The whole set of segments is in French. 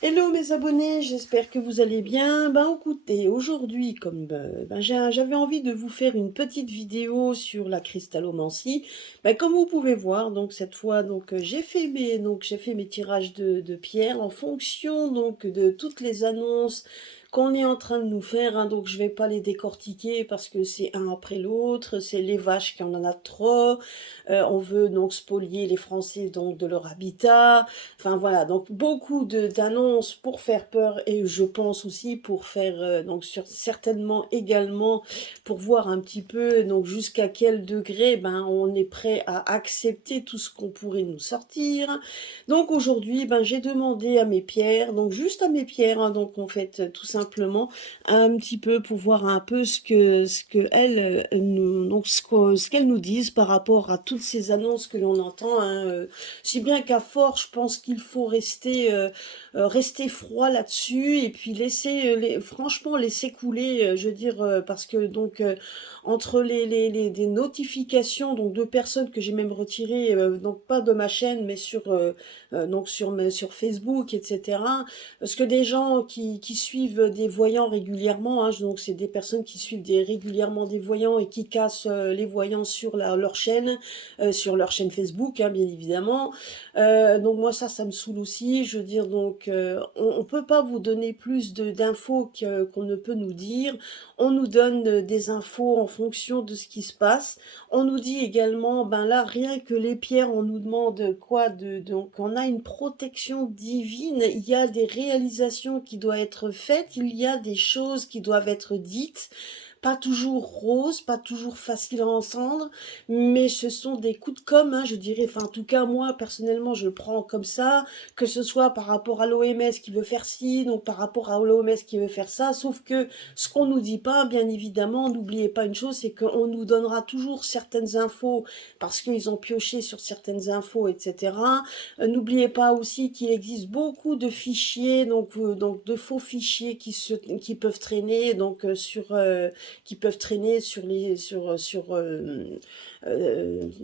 Hello mes abonnés, j'espère que vous allez bien. Ben écoutez, aujourd'hui, comme j'avais envie de vous faire une petite vidéo sur la cristallomancie. Comme vous pouvez voir, donc cette fois, j'ai fait mes tirages de pierres en fonction donc de toutes les annonces qu'on est en train de nous faire, hein. Donc je vais pas les décortiquer parce que c'est un après l'autre, c'est les vaches qui en a trop. On veut donc spolier les Français donc de leur habitat. Enfin voilà, donc beaucoup d'annonces pour faire peur et je pense aussi pour faire certainement également pour voir un petit peu donc jusqu'à quel degré on est prêt à accepter tout ce qu'on pourrait nous sortir. Donc aujourd'hui j'ai demandé à mes pierres, donc juste à mes pierres, hein, donc en fait tout simplement un petit peu pour voir un peu ce que elles nous donc ce qu'elles nous disent par rapport à toutes ces annonces que l'on entend, hein, si bien qu'à force, je pense qu'il faut rester froid là-dessus et puis laisser, franchement, laisser couler, je veux dire, parce que entre des notifications donc de personnes que j'ai même retirées, donc pas de ma chaîne, mais sur Facebook, etc. Parce que des gens qui suivent des voyants régulièrement, hein, donc c'est des personnes qui suivent régulièrement des voyants et qui cassent les voyants sur leur chaîne Facebook, hein, bien évidemment. Donc moi ça me saoule aussi. Je veux dire on peut pas vous donner plus d'infos qu'on ne peut nous dire. On nous donne des infos en fonction de ce qui se passe. On nous dit également, ben là rien que les pierres, on nous demande quoi donc on a une protection divine. Il y a des réalisations qui doivent être faites. Il y a des choses qui doivent être dites, pas toujours roses, pas toujours faciles à entendre, mais ce sont des coups de com', hein, je dirais. Enfin, en tout cas, moi, personnellement, je le prends comme ça, que ce soit par rapport à l'OMS qui veut faire ci, donc par rapport à l'OMS qui veut faire ça, sauf que ce qu'on nous dit pas, bien évidemment, n'oubliez pas une chose, c'est qu'on nous donnera toujours certaines infos parce qu'ils ont pioché sur certaines infos, etc. N'oubliez pas aussi qu'il existe beaucoup de fichiers, donc de faux fichiers qui peuvent traîner, qui peuvent traîner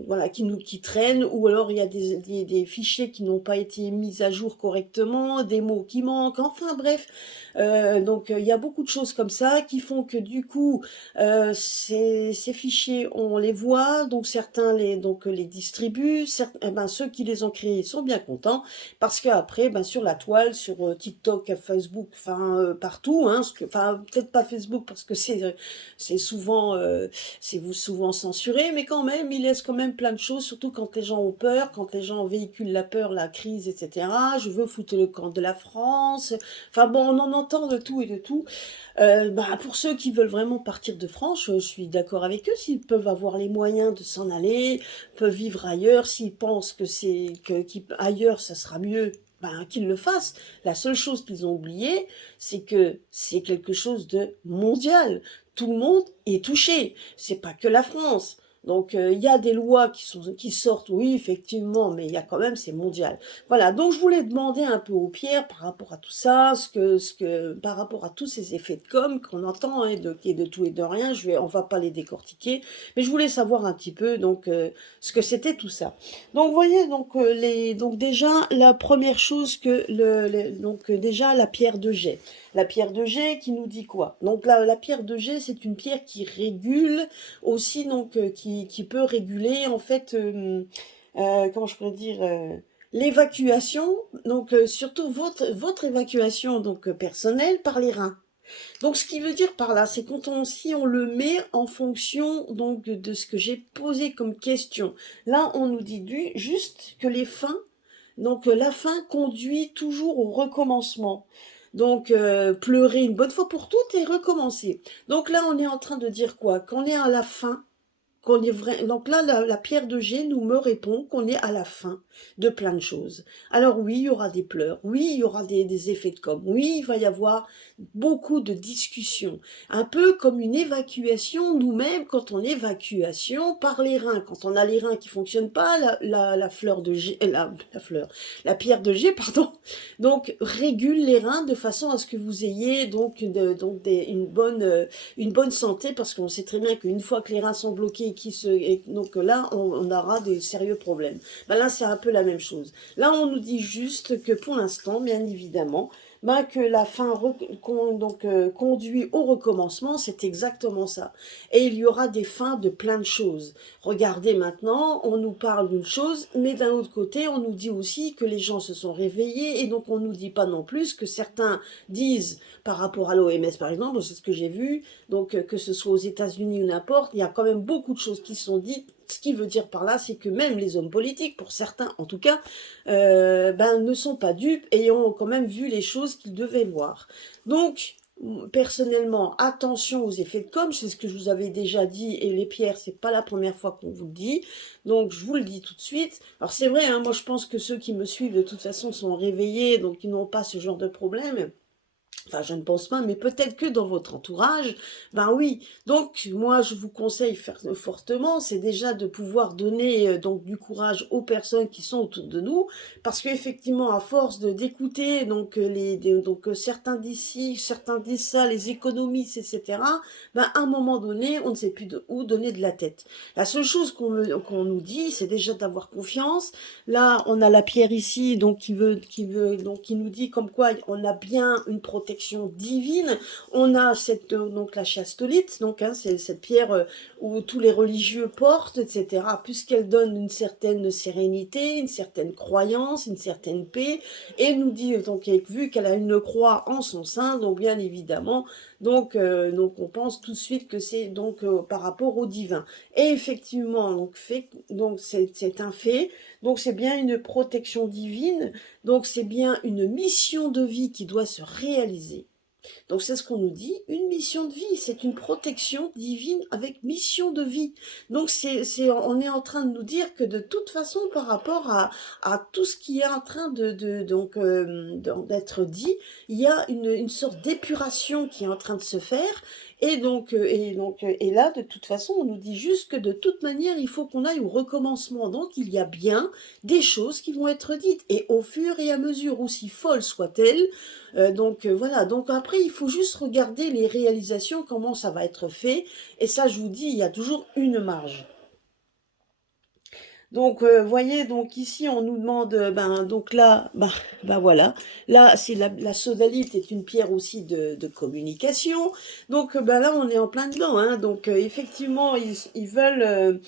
voilà, qui traînent, ou alors il y a des fichiers qui n'ont pas été mis à jour correctement, des mots qui manquent, enfin bref. Il y a beaucoup de choses comme ça qui font que du coup, ces fichiers, on les voit, donc certains les distribuent, ceux qui les ont créés sont bien contents, parce qu'après, sur la toile, sur TikTok, Facebook, enfin partout, hein, enfin peut-être pas Facebook parce que c'est souvent souvent censuré, mais quand même, il laisse quand même plein de choses, surtout quand les gens ont peur, quand les gens véhiculent la peur, la crise, etc. Je veux foutre le camp de la France. Enfin bon, on en entend de tout et de tout. Pour ceux qui veulent vraiment partir de France, je suis d'accord avec eux. S'ils peuvent avoir les moyens de s'en aller, peuvent vivre ailleurs, s'ils pensent ailleurs ça sera mieux, qu'ils le fassent. La seule chose qu'ils ont oublié, c'est que c'est quelque chose de mondial. Tout le monde est touché. C'est pas que la France. Donc il y a des lois qui sortent, oui, effectivement, mais il y a quand même, c'est mondial. Voilà, donc je voulais demander un peu aux pierres par rapport à tout ça, par rapport à tous ces effets de com qu'on entend, hein, et de tout et de rien. On va pas les décortiquer, mais je voulais savoir un petit peu ce que c'était tout ça. Donc vous voyez, donc déjà la première chose que déjà la pierre de jet. La pierre de jet qui nous dit quoi? Donc la pierre de jet, c'est une pierre qui régule aussi, qui peut réguler en fait, comment je pourrais dire, l'évacuation, surtout votre évacuation personnelle par les reins. Donc ce qui veut dire par là, c'est si on le met en fonction de ce que j'ai posé comme question. Là, on nous dit juste que les fins, la fin conduit toujours au recommencement. Pleurer une bonne fois pour toutes et recommencer. Donc là, on est en train de dire quoi? Qu'on est à la fin, qu'on est vrai. Donc là, la pierre de G me répond qu'on est à la fin de plein de choses. Alors oui, il y aura des pleurs, oui, il y aura des effets de com', oui, il va y avoir beaucoup de discussions. Un peu comme une évacuation, nous-mêmes, quand on évacuation par les reins. Quand on a les reins qui fonctionnent pas, la fleur de G, la pierre de G, pardon, donc régule les reins de façon à ce que vous ayez une bonne santé, parce qu'on sait très bien qu'une fois que les reins sont bloqués et donc là, on aura des sérieux problèmes. Ben là, c'est un peu la même chose. Là, on nous dit juste que pour l'instant, bien évidemment, ben, que la fin conduit au recommencement, c'est exactement ça. Et il y aura des fins de plein de choses. Regardez maintenant, on nous parle d'une chose, mais d'un autre côté, on nous dit aussi que les gens se sont réveillés, et donc on nous dit pas non plus que certains disent, par rapport à l'OMS par exemple, c'est ce que j'ai vu, donc que ce soit aux États-Unis ou n'importe, il y a quand même beaucoup de choses qui sont dites. Ce qui veut dire par là, c'est que même les hommes politiques, pour certains en tout cas, ben, ne sont pas dupes et ont quand même vu les choses qu'ils devaient voir. Donc, personnellement, attention aux effets de com', c'est ce que je vous avais déjà dit, et les pierres, c'est pas la première fois qu'on vous le dit, donc je vous le dis tout de suite. Alors c'est vrai, hein, moi je pense que ceux qui me suivent de toute façon sont réveillés, donc ils n'ont pas ce genre de problème. Enfin, je ne pense pas, mais peut-être que dans votre entourage, ben oui. Donc, moi, je vous conseille fortement, c'est déjà de pouvoir donner donc du courage aux personnes qui sont autour de nous, parce qu'effectivement, à force de d'écouter donc certains d'ici, certains disent ça, les économistes, etc. Ben à un moment donné, on ne sait plus où donner de la tête. La seule chose qu'on nous dit, c'est déjà d'avoir confiance. Là, on a la pierre ici, donc qui nous dit comme quoi on a bien une protection divine. On a donc la chastolite, donc hein, c'est cette pierre où tous les religieux portent, etc. Puisqu'elle donne une certaine sérénité, une certaine croyance, une certaine paix, et nous dit donc vu qu'elle a une croix en son sein, donc bien évidemment, donc on pense tout de suite que c'est donc par rapport au divin. Et effectivement, donc c'est un fait. Donc c'est bien une protection divine, donc c'est bien une mission de vie qui doit se réaliser. Donc c'est ce qu'on nous dit, une mission de vie, c'est une protection divine avec mission de vie. Donc on est en train de nous dire que de toute façon, par rapport à tout ce qui est en train d'être dit, il y a une sorte d'épuration qui est en train de se faire. Et là, de toute façon, on nous dit juste que de toute manière, il faut qu'on aille au recommencement. Donc, il y a bien des choses qui vont être dites. Et au fur et à mesure, aussi folles soient-elles, voilà, donc après, il faut juste regarder les réalisations, comment ça va être fait. Et ça, je vous dis, il y a toujours une marge. Donc, voyez, donc ici, on nous demande, ben, donc là, ben voilà, là, c'est la sodalite est une pierre aussi de communication. Donc, ben là, on est en plein dedans, hein. Donc, effectivement, ils veulent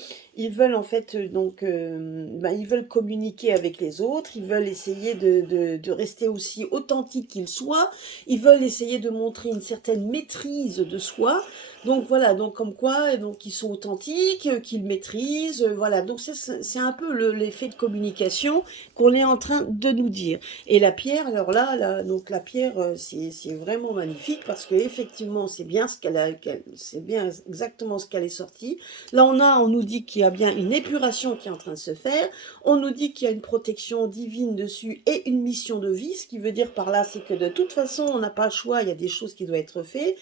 en fait, ben, ils veulent communiquer avec les autres, ils veulent essayer de rester aussi authentiques qu'ils soient, ils veulent essayer de montrer une certaine maîtrise de soi. Donc voilà, donc comme quoi, donc ils sont authentiques, qu'ils maîtrisent, voilà. Donc c'est un peu l'effet de communication qu'on est en train de nous dire. Et la pierre, alors là, donc la pierre, c'est vraiment magnifique parce que effectivement, c'est bien c'est bien exactement ce qu'elle est sortie. Là, on nous dit qu'il y a bien une épuration qui est en train de se faire. On nous dit qu'il y a une protection divine dessus et une mission de vie. Ce qui veut dire par là, c'est que de toute façon, on n'a pas le choix. Il y a des choses qui doivent être faites.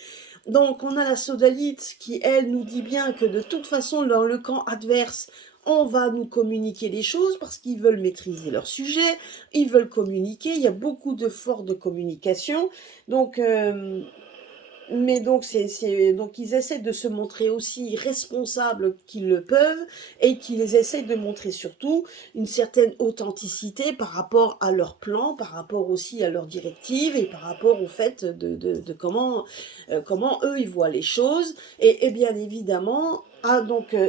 Donc, on a la sodalite qui, elle, nous dit bien que de toute façon, dans le camp adverse, on va nous communiquer les choses parce qu'ils veulent maîtriser leur sujet, ils veulent communiquer, il y a beaucoup de forts de communication. Donc, mais donc ils essaient de se montrer aussi responsables qu'ils le peuvent et qu'ils essaient de montrer surtout une certaine authenticité par rapport à leur plan, par rapport aussi à leurs directives et par rapport au fait de comment eux ils voient les choses. Et bien évidemment,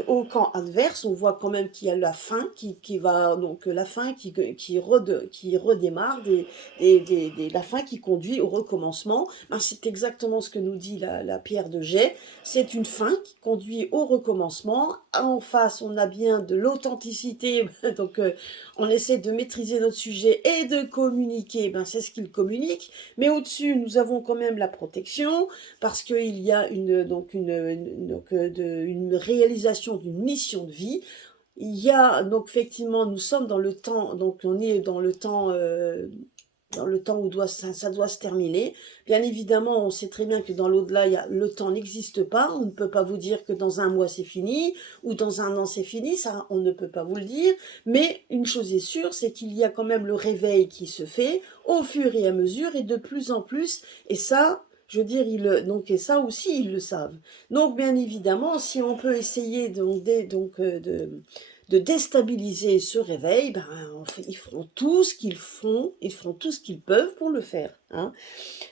au camp adverse, on voit quand même qu'il y a la fin qui va donc la fin qui redémarre, la fin qui conduit au recommencement. Ben, c'est exactement ce que nous dit la pierre de jet. C'est une fin qui conduit au recommencement. En face, on a bien de l'authenticité, donc on essaie de maîtriser notre sujet et de communiquer. Ben, c'est ce qu'il communique. Mais au-dessus, nous avons quand même la protection parce qu'il y a une réalisation d'une mission de vie. Il y a donc effectivement, nous sommes dans le temps, donc on est dans le temps où ça doit se terminer. Bien évidemment, on sait très bien que dans l'au-delà, le temps n'existe pas. On ne peut pas vous dire que dans un mois c'est fini ou dans un an c'est fini. Ça, on ne peut pas vous le dire. Mais une chose est sûre, c'est qu'il y a quand même le réveil qui se fait au fur et à mesure et de plus en plus. Et ça, Je veux dire, donc, et ça aussi, ils le savent. Donc, bien évidemment, si on peut essayer de déstabiliser ce réveil, ben, ils feront tout ce qu'ils font, ils feront tout ce qu'ils peuvent pour le faire, hein.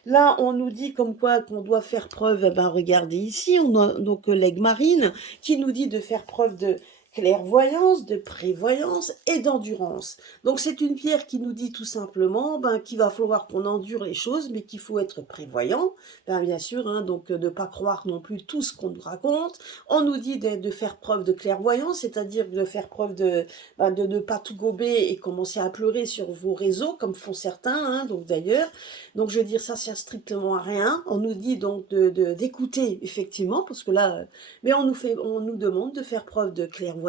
Là, on nous dit comme quoi qu'on doit faire preuve, eh ben regardez ici, on a nos collègues marines qui nous dit de faire preuve de clairvoyance, de prévoyance et d'endurance. Donc c'est une pierre qui nous dit tout simplement ben, qu'il va falloir qu'on endure les choses, mais qu'il faut être prévoyant, ben, bien sûr, hein, donc de ne pas croire non plus tout ce qu'on nous raconte. On nous dit de faire preuve de clairvoyance, c'est-à-dire de faire preuve de ne pas tout gober et commencer à pleurer sur vos réseaux, comme font certains, hein, donc d'ailleurs. Donc je veux dire, ça sert strictement à rien. On nous dit donc d'écouter, effectivement, parce que là, mais on nous demande de faire preuve de clairvoyance,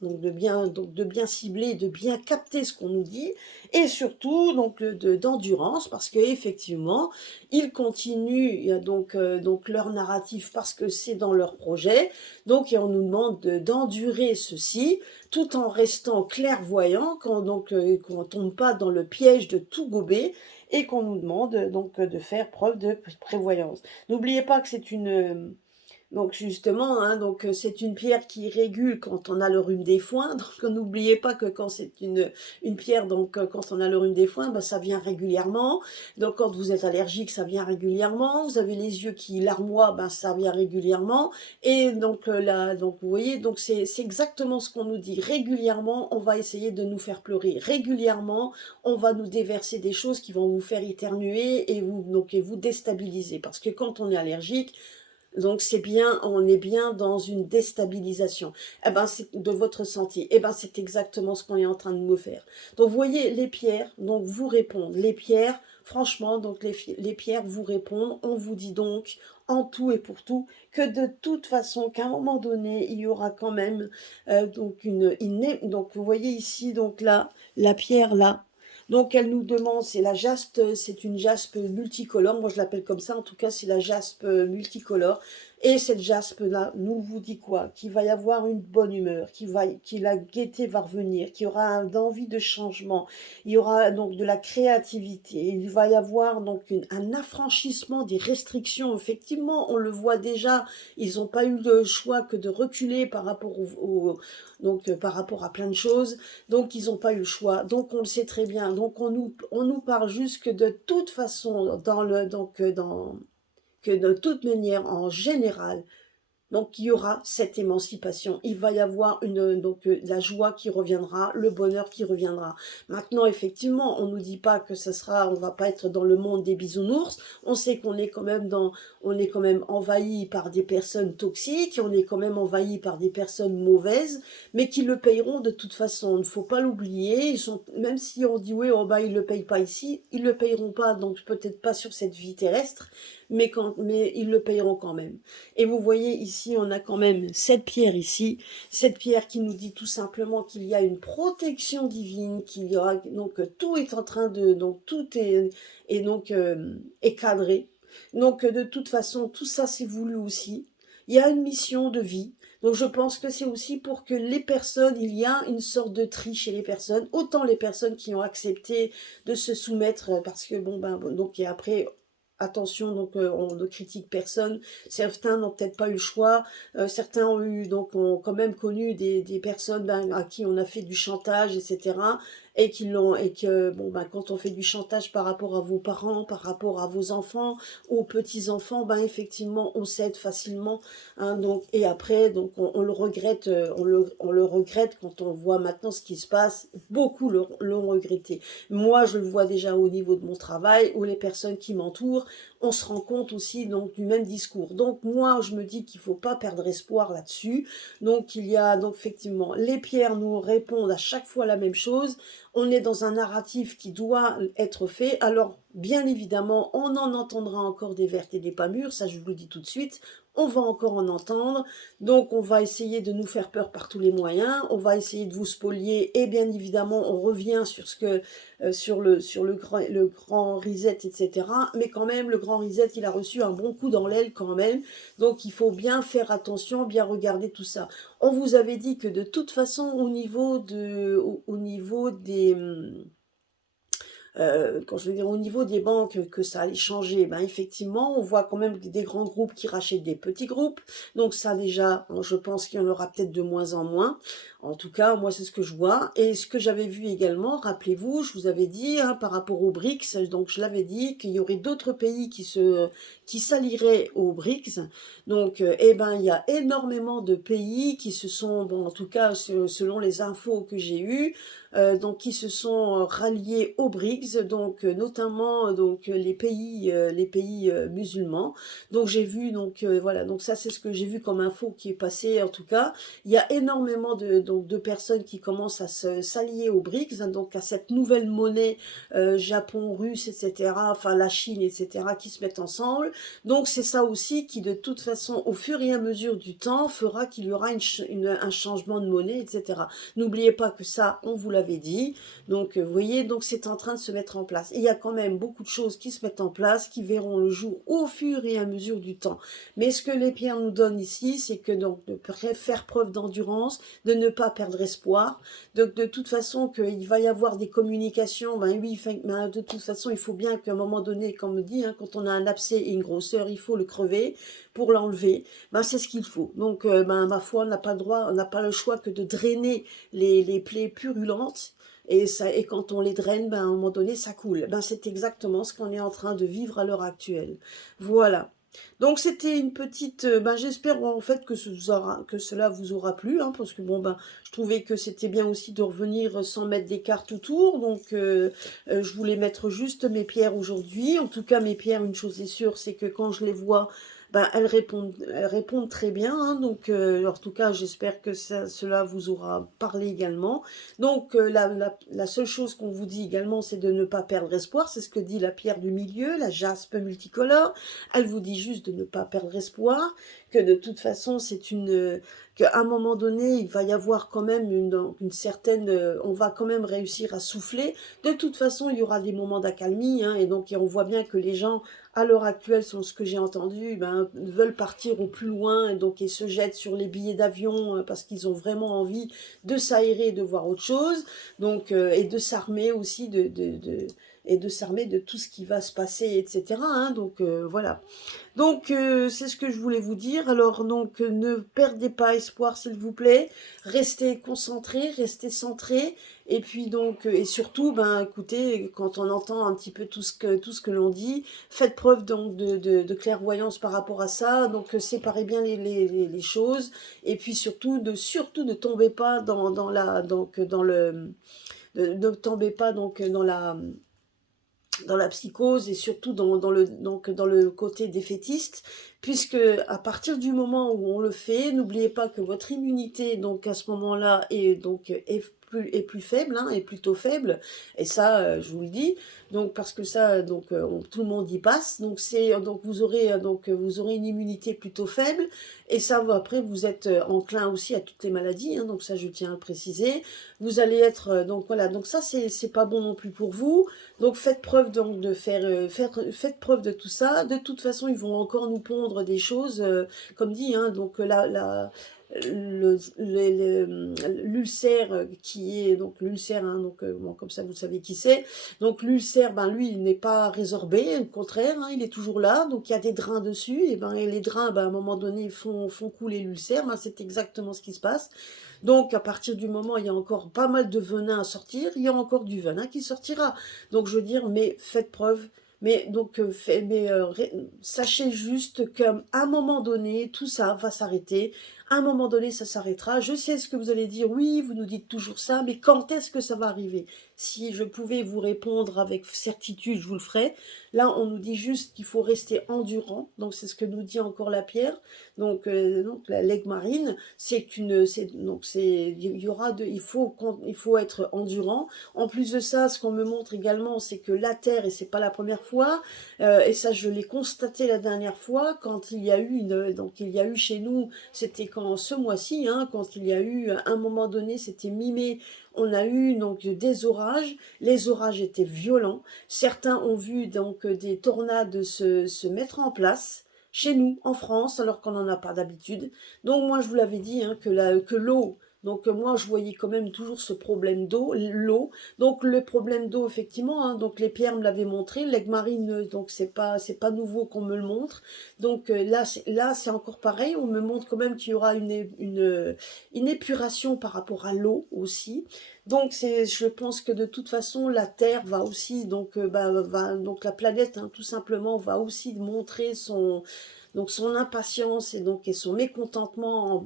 donc de bien cibler, de bien capter ce qu'on nous dit, et surtout donc d'endurance, parce que effectivement, ils continuent donc leur narratif parce que c'est dans leur projet. Donc et on nous demande d'endurer ceci, tout en restant clairvoyant, qu'on tombe pas dans le piège de tout gober et qu'on nous demande donc de faire preuve de prévoyance. N'oubliez pas que c'est une donc justement, hein, donc c'est une pierre qui régule quand on a le rhume des foins. Donc n'oubliez pas que quand c'est une pierre, donc quand on a le rhume des foins, ben, ça vient régulièrement. Donc quand vous êtes allergique, ça vient régulièrement. Vous avez les yeux qui larmoient, ben ça vient régulièrement. Et donc là, donc vous voyez, donc c'est exactement ce qu'on nous dit. Régulièrement, on va essayer de nous faire pleurer. Régulièrement, on va nous déverser des choses qui vont vous faire éternuer et vous déstabiliser. Parce que quand on est allergique, donc c'est bien, on est bien dans une déstabilisation. Eh ben c'est de votre santé. Eh ben c'est exactement ce qu'on est en train de me faire. Donc vous voyez les pierres, donc vous répondent. Les pierres, franchement, donc les pierres vous répondent. On vous dit donc en tout et pour tout que de toute façon, qu'à un moment donné, il y aura quand même donc donc vous voyez ici donc là la pierre là. Donc elle nous demande, c'est la jaspe, c'est une jaspe multicolore, moi je l'appelle comme ça, en tout cas c'est la jaspe multicolore. Et cette jaspe-là nous vous dit quoi? Qu'il va y avoir une bonne humeur, que la gaieté va revenir, qu'il y aura envie de changement, il y aura donc de la créativité, il va y avoir donc un affranchissement des restrictions. Effectivement, on le voit déjà, ils n'ont pas eu le choix que de reculer par rapport par rapport à plein de choses. Donc, ils n'ont pas eu le choix. Donc, on le sait très bien. Donc, on nous parle juste que de toute façon, que de toute manière, en général, donc il y aura cette émancipation, il va y avoir la joie qui reviendra, le bonheur qui reviendra. Maintenant effectivement, on nous dit pas que on va pas être dans le monde des bisounours. On sait qu'on est quand même on est quand même envahi par des personnes toxiques, on est quand même envahi par des personnes mauvaises, mais qui le payeront de toute façon. Il ne faut pas l'oublier. Même si on dit oui, oh bah ils le payent pas ici, ils le payeront pas, donc peut-être pas sur cette vie terrestre, mais ils le payeront quand même. Et vous voyez ici, on a quand même cette pierre ici, cette pierre qui nous dit tout simplement qu'il y a une protection divine, qu'il y aura donc tout est en train de donc tout est donc est cadré. Donc de toute façon, tout ça c'est voulu aussi. Il y a une mission de vie. Donc je pense que c'est aussi pour que les personnes, il y a une sorte de tri chez les personnes, autant les personnes qui ont accepté de se soumettre parce que donc et après attention, donc on ne critique personne. Certains n'ont peut-être pas eu le choix. Certains ont quand même connu des personnes à qui on a fait du chantage, etc. Quand on fait du chantage par rapport à vos parents, par rapport à vos enfants, aux petits enfants, effectivement, on cède facilement. Hein, et après, donc on le regrette, on le regrette quand on voit maintenant ce qui se passe. Beaucoup l'ont regretté. Moi, je le vois déjà au niveau de mon travail, où les personnes qui m'entourent, on se rend compte aussi donc du même discours. Donc moi, je me dis qu'il faut pas perdre espoir là-dessus. Donc il y a donc effectivement les pierres nous répondent à chaque fois la même chose. On est dans un narratif qui doit être fait. Alors bien évidemment, on en entendra encore des vertes et des pas mûres, ça je vous le dis tout de suite. On va encore en entendre, donc on va essayer de nous faire peur par tous les moyens, on va essayer de vous spolier, et bien évidemment on revient sur le grand reset, etc. Mais quand même, le grand reset, il a reçu un bon coup dans l'aile quand même, donc il faut bien faire attention, bien regarder tout ça. On vous avait dit que de toute façon, au niveau des quand je veux dire au niveau des banques que ça allait changer, ben effectivement, on voit quand même des grands groupes qui rachètent des petits groupes. Donc ça déjà, je pense qu'il y en aura peut-être de moins en moins. En tout cas, moi c'est ce que je vois. Et ce que j'avais vu également, rappelez-vous, je vous avais dit hein, par rapport aux BRICS, donc je l'avais dit qu'il y aurait d'autres pays qui s'allieraient aux BRICS. Donc, eh ben, il y a énormément de pays qui se sont, bon, en tout cas, selon les infos que j'ai eues, donc qui se sont ralliés aux BRICS, donc notamment donc les pays musulmans. Donc j'ai vu donc voilà, donc ça c'est ce que j'ai vu comme info qui est passé en tout cas. Il y a énormément de personnes qui commencent à s'allier aux BRICS, hein, donc à cette nouvelle monnaie Japon, Russe, etc. Enfin la Chine, etc. qui se mettent ensemble. Donc c'est ça aussi qui de toute façon au fur et à mesure du temps fera qu'il y aura un changement de monnaie, etc. N'oubliez pas que ça, on vous l'avait dit. Donc, vous voyez, donc c'est en train de se mettre en place. Et il y a quand même beaucoup de choses qui se mettent en place, qui verront le jour au fur et à mesure du temps. Mais ce que les pierres nous donnent ici, c'est que donc de faire preuve d'endurance, de ne pas perdre espoir. Donc, de toute façon, qu'il va y avoir des communications. Ben oui, ben, de toute façon, il faut bien qu'à un moment donné, comme on dit, hein, quand on a un abcès et une grosseur, il faut le crever pour l'enlever. Ben, c'est ce qu'il faut. Donc, ben, ma foi, on n'a pas le droit, on n'a pas le choix que de drainer les plaies purulentes, et quand on les draine, ben, à un moment donné, ça coule. Ben, c'est exactement ce qu'on est en train de vivre à l'heure actuelle. Voilà. Donc c'était une petite, ben, j'espère en fait que, que cela vous aura plu, hein, parce que bon ben je trouvais que c'était bien aussi de revenir sans mettre des cartes autour, donc je voulais mettre juste mes pierres aujourd'hui. En tout cas mes pierres, une chose est sûre, c'est que quand je les vois, ben, elles répondent très bien, hein, donc en tout cas j'espère que cela vous aura parlé également. Donc la seule chose qu'on vous dit également, c'est de ne pas perdre espoir, c'est ce que dit la pierre du milieu, la jaspe multicolore. Elle vous dit juste de ne pas perdre espoir, que de toute façon qu'à un moment donné il va y avoir quand même une certaine, on va quand même réussir à souffler. De toute façon il y aura des moments d'accalmie, hein, et donc on voit bien que les gens à l'heure actuelle, selon ce que j'ai entendu, ben, veulent partir au plus loin et donc ils se jettent sur les billets d'avion parce qu'ils ont vraiment envie de s'aérer, de voir autre chose, donc et de s'armer aussi et de s'armer de tout ce qui va se passer, etc. Hein, donc voilà. Donc c'est ce que je voulais vous dire. Alors donc ne perdez pas espoir s'il vous plaît. Restez concentrés, restez centrés. Et puis donc et surtout ben écoutez, quand on entend un petit peu tout ce que l'on dit, faites preuve donc de clairvoyance par rapport à ça. Donc séparez bien les choses. Et puis surtout ne tombez pas dans la donc dans le ne tombez pas donc dans la psychose, et surtout dans le côté défaitiste, puisque à partir du moment où on le fait, n'oubliez pas que votre immunité, donc à ce moment-là, est plus faible, hein, est plutôt faible, et ça, je vous le dis, donc parce que ça, donc tout le monde y passe, donc vous aurez une immunité plutôt faible, et ça, après, vous êtes enclin aussi à toutes les maladies, hein, donc ça, je tiens à le préciser. Vous allez être, donc voilà, donc ça, c'est pas bon non plus pour vous. Donc faites preuve donc faites preuve de tout ça. De toute façon, ils vont encore nous pondre des choses, comme dit, hein, donc l'ulcère qui est donc l'ulcère, hein, donc bon, comme ça vous savez qui c'est. Donc l'ulcère, ben lui, il n'est pas résorbé, au contraire, hein, il est toujours là. Donc il y a des drains dessus, et ben les drains, ben, à un moment donné, font couler l'ulcère. Ben, c'est exactement ce qui se passe. Donc, à partir du moment où il y a encore pas mal de venin à sortir, il y a encore du venin qui sortira. Donc, je veux dire, mais faites preuve. Mais donc, sachez juste qu'à un moment donné, tout ça va s'arrêter. À un moment donné, ça s'arrêtera. Je sais ce que vous allez dire. Oui, vous nous dites toujours ça, mais quand est-ce que ça va arriver? Si je pouvais vous répondre avec certitude, je vous le ferais. Là, on nous dit juste qu'il faut rester endurant. Donc, c'est ce que nous dit encore la pierre. Donc la lègue marine, il y aura il faut être endurant. En plus de ça, ce qu'on me montre également, c'est que la terre, et c'est pas la première fois, et ça je l'ai constaté la dernière fois, quand il y a eu donc il y a eu chez nous, c'était quand ce mois-ci, hein, quand il y a eu à un moment donné, c'était mi-mai, on a eu donc des orages. Les orages étaient violents. Certains ont vu donc des tornades se mettre en place chez nous, en France, alors qu'on n'en a pas d'habitude. Donc moi, je vous l'avais dit, hein, que l'eau, Donc moi, je voyais quand même toujours ce problème d'eau, l'eau. Donc le problème d'eau, effectivement, hein, donc les pierres me l'avaient montré, l'aigue marine, donc c'est pas nouveau qu'on me le montre. Donc là, c'est encore pareil, on me montre quand même qu'il y aura une épuration par rapport à l'eau aussi. Donc je pense que de toute façon, la Terre va aussi, donc, donc la planète, hein, tout simplement, va aussi montrer son impatience et son mécontentement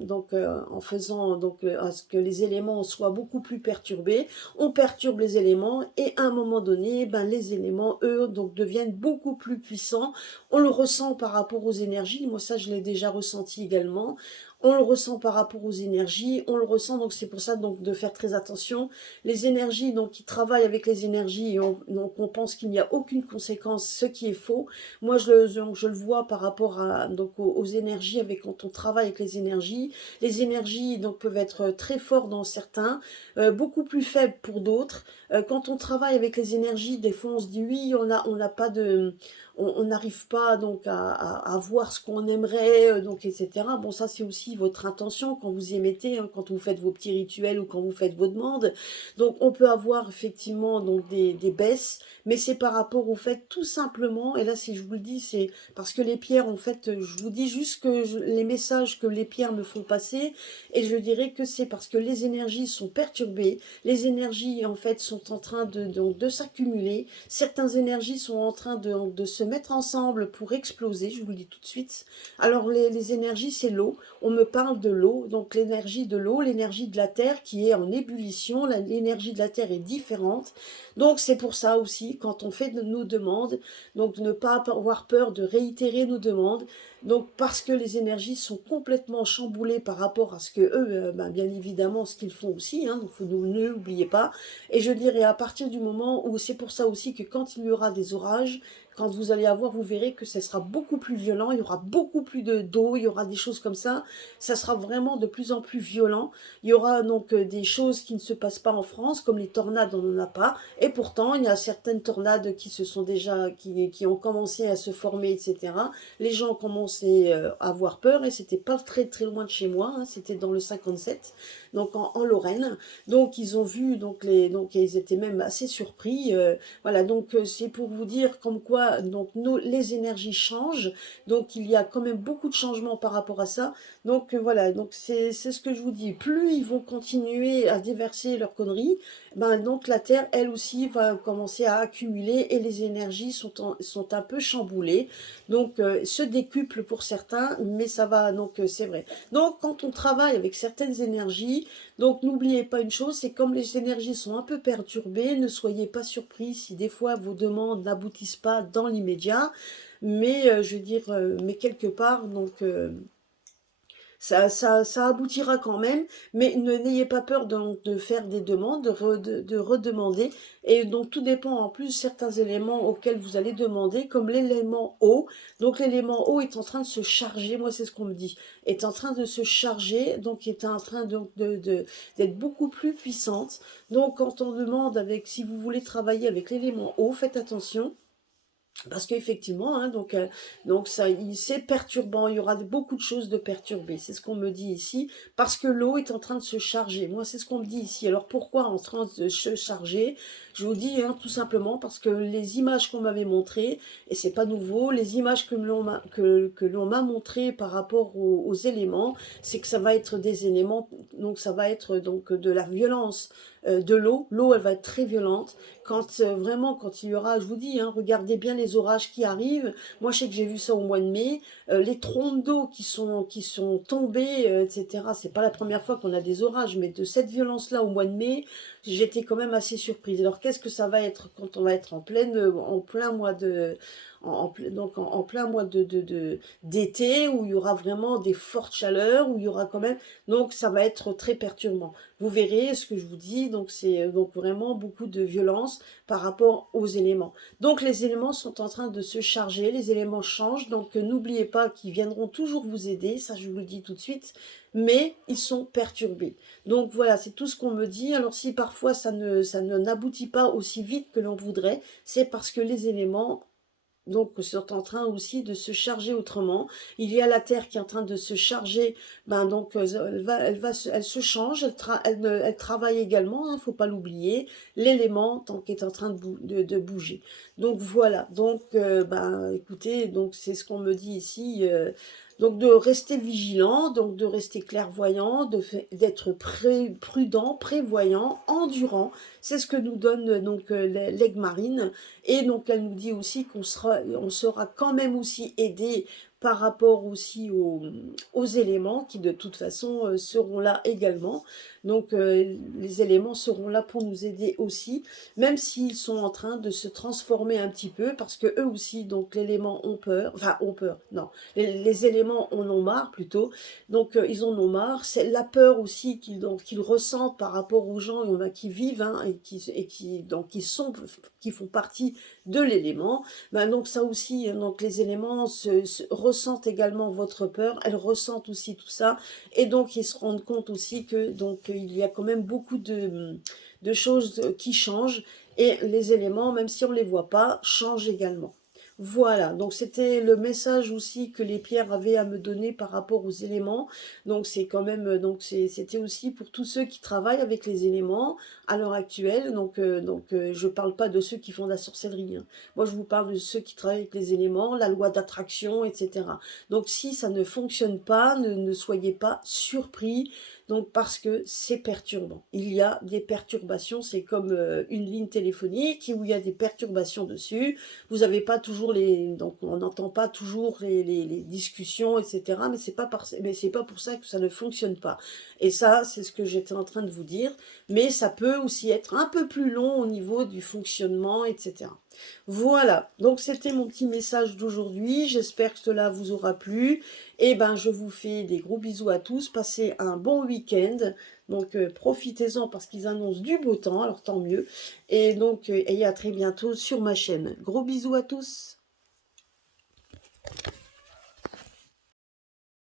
en faisant à ce que les éléments soient beaucoup plus perturbés. On perturbe les éléments et à un moment donné, ben, les éléments, eux, donc deviennent beaucoup plus puissants. On le ressent par rapport aux énergies. Moi, ça, je l'ai déjà ressenti également. On le ressent par rapport aux énergies, on le ressent, donc c'est pour ça donc de faire très attention. Les énergies, donc qui travaillent avec les énergies, donc on pense qu'il n'y a aucune conséquence, ce qui est faux. Moi, je le vois par rapport aux énergies, quand on travaille avec les énergies donc peuvent être très fortes dans certains, beaucoup plus faibles pour d'autres. Quand on travaille avec les énergies, des fois on se dit oui, on n'a pas de, on n'arrive pas donc à voir ce qu'on aimerait, donc etc. Bon, ça c'est aussi votre intention quand vous y émettez, hein, quand vous faites vos petits rituels ou quand vous faites vos demandes. Donc on peut avoir effectivement donc des baisses, mais c'est par rapport au fait tout simplement, et là si je vous le dis, c'est parce que les pierres, en fait, je vous dis juste que les messages que les pierres me font passer, et je dirais que c'est parce que les énergies sont perturbées, les énergies en fait sont en train de s'accumuler, certaines énergies sont en train de se mettre ensemble pour exploser, je vous le dis tout de suite. Alors les énergies, c'est l'eau, on me parle de l'eau, donc l'énergie de l'eau, l'énergie de la Terre qui est en ébullition, l'énergie de la Terre est différente, donc c'est pour ça aussi, quand on fait nos demandes, donc de ne pas avoir peur de réitérer nos demandes, donc parce que les énergies sont complètement chamboulées par rapport à ce que eux, ben, bien évidemment, ce qu'ils font aussi, hein, donc ne l'oubliez pas. Et je dirais à partir du moment où c'est pour ça aussi que quand il y aura des orages, quand vous allez avoir, vous verrez que ce sera beaucoup plus violent, il y aura beaucoup plus d'eau, il y aura des choses comme ça sera vraiment de plus en plus violent. Il y aura donc des choses qui ne se passent pas en France, comme les tornades, on n'en a pas, et pourtant il y a certaines tornades qui ont commencé à se former, etc. Les gens ont commencé à avoir peur, et c'était pas très très loin de chez moi, hein, c'était dans le 57, donc en Lorraine. Donc ils ont vu, donc ils étaient même assez surpris. Voilà, donc c'est pour vous dire comme quoi donc les énergies changent, donc il y a quand même beaucoup de changements par rapport à ça. Donc voilà, donc c'est ce que je vous dis. Plus ils vont continuer à déverser leurs conneries, ben donc la Terre, elle aussi, va commencer à accumuler et les énergies sont un peu chamboulées. Donc se décuplent pour certains, mais ça va, donc c'est vrai. Donc quand on travaille avec certaines énergies, donc n'oubliez pas une chose, c'est comme les énergies sont un peu perturbées, ne soyez pas surpris si des fois vos demandes n'aboutissent pas dans l'immédiat, mais je veux dire, mais quelque part, donc ça aboutira quand même, mais n'ayez pas peur de faire des demandes, de redemander. Et donc tout dépend en plus certains éléments auxquels vous allez demander, comme l'élément eau. Donc l'élément eau est en train de se charger, moi c'est ce qu'on me dit, est en train de se charger, donc est en train d'être beaucoup plus puissante. Donc quand on demande si vous voulez travailler avec l'élément eau, faites attention. Parce qu'effectivement, hein, donc ça, c'est perturbant, il y aura beaucoup de choses de perturbées, c'est ce qu'on me dit ici, parce que l'eau est en train de se charger. Moi, c'est ce qu'on me dit ici. Alors pourquoi en train de se charger? Je vous dis, hein, tout simplement parce que les images qu'on m'avait montrées, et c'est pas nouveau, les images que l'on m'a montrées par rapport aux éléments, c'est que ça va être des éléments, donc ça va être donc de la violence de l'eau. L'eau, elle va être très violente. Quand vraiment, quand il y aura, je vous dis, hein, regardez bien les orages qui arrivent. Moi, je sais que j'ai vu ça au mois de mai. Les trompes d'eau qui sont tombées, etc. C'est pas la première fois qu'on a des orages, mais de cette violence-là au mois de mai, j'étais quand même assez surprise. Alors, qu'est-ce que ça va être quand on va être en plein mois de, en plein mois d'été, où il y aura vraiment des fortes chaleurs, où il y aura quand même, donc ça va être très perturbant. Vous verrez ce que je vous dis, donc c'est donc vraiment beaucoup de violence par rapport aux éléments. Donc les éléments sont en train de se charger, les éléments changent, donc n'oubliez pas qu'ils viendront toujours vous aider, ça je vous le dis tout de suite, mais ils sont perturbés. Donc voilà, c'est tout ce qu'on me dit. Alors si parfois ça n'aboutit pas aussi vite que l'on voudrait, c'est parce que les éléments Donc, sont en train aussi de se charger autrement. Il y a la Terre qui est en train de se charger. Ben donc, elle se change. Elle travaille également. Faut pas l'oublier. L'élément tant qu'il est en train de bouger. Donc voilà. Donc, ben écoutez, donc c'est ce qu'on me dit ici. Donc de rester vigilant, donc de rester clairvoyant, d'être prudent, prévoyant, endurant. C'est ce que nous donne donc l'aigle marine. Et donc, elle nous dit aussi on sera quand même aussi aidé par rapport aussi aux éléments qui, de toute façon, seront là également. Donc, les éléments seront là pour nous aider aussi, même s'ils sont en train de se transformer un petit peu, parce que eux aussi, donc, l'élément ont peur, enfin, ont peur, non, les éléments en ont marre plutôt, donc, ils en ont marre. C'est la peur aussi qu'ils ressentent par rapport aux gens, il y en a qui vivent, hein, qui font partie de l'élément. Ben donc ça aussi, donc les éléments ressentent également votre peur, elles ressentent aussi tout ça, et donc ils se rendent compte aussi que donc il y a quand même beaucoup de choses qui changent, et les éléments, même si on ne les voit pas, changent également. Voilà, donc c'était le message aussi que les pierres avaient à me donner par rapport aux éléments. Donc c'est quand même, c'était aussi pour tous ceux qui travaillent avec les éléments à l'heure actuelle. Je parle pas de ceux qui font de la sorcellerie, hein. Moi, je vous parle de ceux qui travaillent avec les éléments, la loi d'attraction, etc. Donc si ça ne fonctionne pas, ne soyez pas surpris. Donc parce que c'est perturbant. Il y a des perturbations, c'est comme une ligne téléphonique où il y a des perturbations dessus. Vous n'avez pas toujours donc on n'entend pas toujours les discussions, etc. Mais c'est pas pour ça que ça ne fonctionne pas. Et ça, c'est ce que j'étais en train de vous dire. Mais ça peut aussi être un peu plus long au niveau du fonctionnement, etc. Voilà, donc c'était mon petit message d'aujourd'hui. J'espère que cela vous aura plu. Et ben, je vous fais des gros bisous à tous. Passez un bon week-end. Donc, profitez-en parce qu'ils annoncent du beau temps, alors tant mieux. Et donc, et à très bientôt sur ma chaîne. Gros bisous à tous.